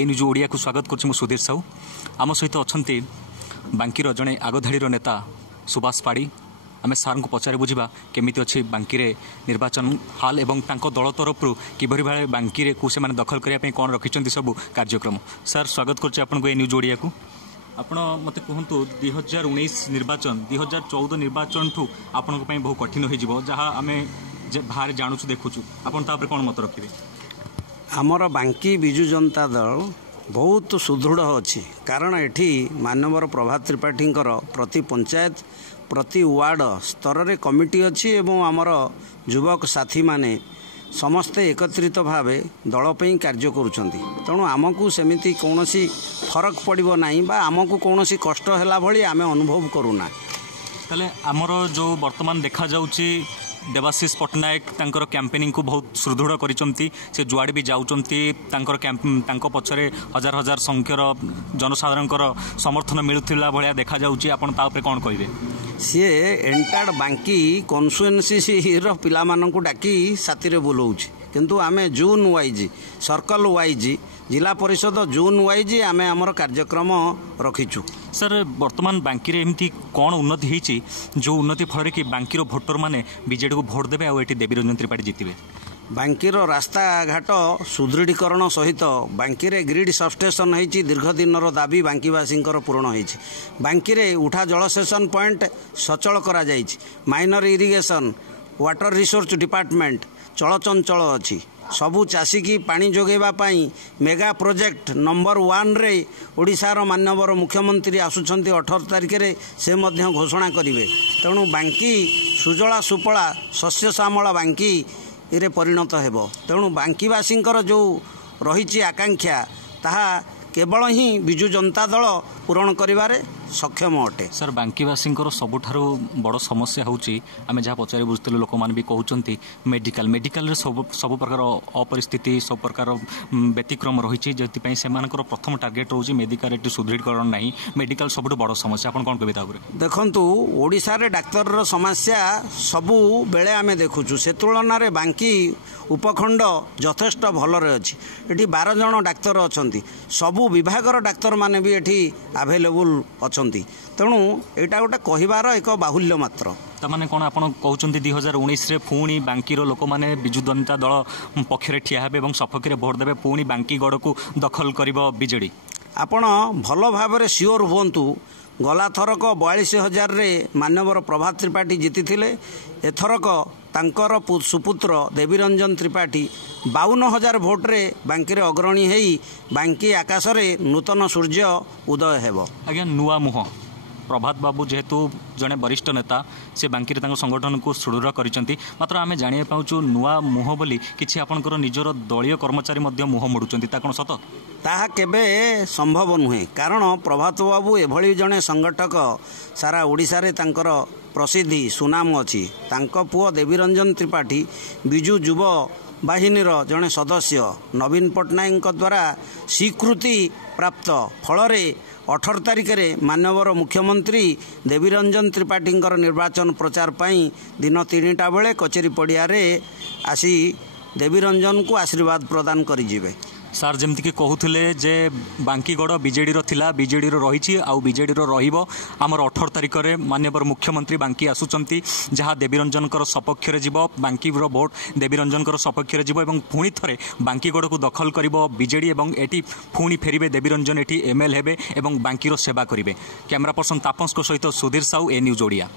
ए news Odia को स्वागत कर सुधीर साहू आम सहित अच्छा बांकीर जड़े आगधाड़ी नेता सुभाष पाड़ी आम सार को पचारे बुझा केमी अच्छी बांकी निर्वाचन हाल एवं दल तरफ किभरी भाई बांकी को से दखल करने कौन रखिंट सब कार्यक्रम सार स्वागत कर न्यूज ओडिया को आपण मत कहतु 2019 निर्वाचन 2014 निर्वाचन ठू आपण बहुत कठिन हो जहाँ आम बाहर जानूँ देखुचु आपन कौन मत रखिए आमर बांकी बिजु जनता दल बहुत सुदृढ़ अच्छी कारण एठी मानवर प्रभात त्रिपाठी प्रति पंचायत प्रति वार्ड स्तर रे कमिटी अच्छी एवं आमर युवक साथी माने समस्ते एकत्रित भाव दलपी कार्य करुँच तेणु आमको सेमिति कौन फरक पड़ो ना आमको कौन कष्ट है भाई आम अनुभव करूना ताले आमर जो वर्तमान देखा जाउची देवाशीष पट्टनायक तांकर कैंपेनिंग को बहुत सुदृढ़ करिसंती से जुआड़ भी जाउचंती तांकर पछरे हजार हजार संख्यर जनसाधारणकर समर्थन मिलुथिला भलिया देखा जाउची आपण ता ऊपर कोन कहिबे सी एंटायर बांकी कन्स्टिट्युएंसी रो पिला मानन को डाकी साथी रे बोलौची किंतु आमे जून वाइज सर्कल वाइज जिला परिषद जून वाइज आमे हमर कार्यक्रम रखिछु सर वर्तमान बांकी रे एमती कौन उन्नति होती जो उन्नति फल कि बांकीर भोटर मैंने बीजेडी को भोट देवे आउ देवी रंजन त्रिपाठी जितबे बांकीर रास्ता घाट सुदृढ़ीकरण सहित बांकी रे ग्रिड सबस्टेशन होती दीर्घ दिन दाबी बांकीवासी पूरण होती बांकी रे उठा जलसेचन पॉइंट सचल करा जायछि minor irrigation water resource department चलचंचल अच्छी सबू चाषी की पानी जोगेबा पाई मेगा प्रोजेक्ट नंबर 1 रे ओडिशार माननीय मुख्यमंत्री आसुछंती 18 तारिख रे से मध्य घोषणा करिवे तेणु बांकी सुजला सुफला शस्य श्यामला बांकी रे परिणत हेबो तेणु बांकीवासींकर जो रही आकांक्षा ताहा केवल ही बिजु जनता दल पूरण करिवारे सक्षम अटे सर बांकीवासी सबुठारु बड़ समस्या होची आमे जहाँ पचारे बुझते लोक मैंने भी कहते मेडिकल मेडिकल सब प्रकार अपरिस्थिति सब प्रकार व्यतिक्रम रही से प्रथम टार्गेट रोचे मेडिकल सुदृढ़ीकरण नहीं मेडिकल सब बड़ समस्या आप कौन कहे देखु ओडिशा रे डाक्तर समस्या सबु बेले आमे देखुचु से तुलन में बांकी उपखंड यथेष्ट भलरे अच्छी एटी 12 जन डाक्तर अच्छा सबु विभागर डाक्तर माने भी एटी अवेलेबल अच्छा तेणु यहाँ गोटे कहबार एक बाहुल्य मात्र ताने कौन आप कहते 2019 पुणी बांकीर लोक मैंने बिजु जनता दल पक्षरे ठिया हेबे एवं सपक्ष भोट देवे पुणी बांकीगढ़ को दखल कर बीजेडी आपण भल भाव सियोर हुंतु गला थरक 42,000 रे मानवर प्रभात त्रिपाठी जीति एथरक तांकर सुपुत्र देवी रंजन त्रिपाठी 52,000 भोट्रे बांकी रे अग्रणी होई बांकी आकाश रे नूतन सूर्य उदय हेबो आज्ञा नुआ मुह प्रभात बाबू जेहेतु जड़े वरिष्ठ नेता से बांकी रे संगठन को सुदृढ़ करिसेंती मात्र आमे जानिया पाउछु नुआ मुह बोली किछि आपनकर निजर दलीय कर्मचारी मध्य मुह मोडुचंती ता कोन सत ताहा केबे संभव नुहे कारण प्रभात बाबू एभली जड़े संगठक सारा ओडिशा रे तांकर प्रसिद्धि सुनाम अच्छी तांको पुओ देवीरंजन त्रिपाठी बिजु युव बाहिनीर जड़े सदस्य नवीन पट्टनायक द्वारा स्वीकृति प्राप्त फल 18 तारिख रे माननीय मुख्यमंत्री देवीरंजन त्रिपाठी निर्वाचन प्रचार पाई दिन 3टा बेले कचेरी पड़िया रे आसी देवीरंजन को आशीर्वाद प्रदान करिजिबे सार जमती कि कहते जे बांकीगढ़ बीजेडी थिला बीजेडी रही आउ बीजेडी रहिबो आमर 18 तारिख रे माननीय मुख्यमंत्री बांकी आसुचंती जहाँ देवीरंजन सपक्ष रे जीवो बांकी भोट देवीरंजन सपक्ष रे जीवो एवं पुणी थरे बांकीगढ़ को दखल करिबो बीजेडी एवं एटी पुणी फेरिबे देवीरंजन एटी एमएल हेबे एवं बांकीर सेवा करिबे कैमरा पर्सन तापस सहित सुधीर साहू ए न्यूज ओडिया।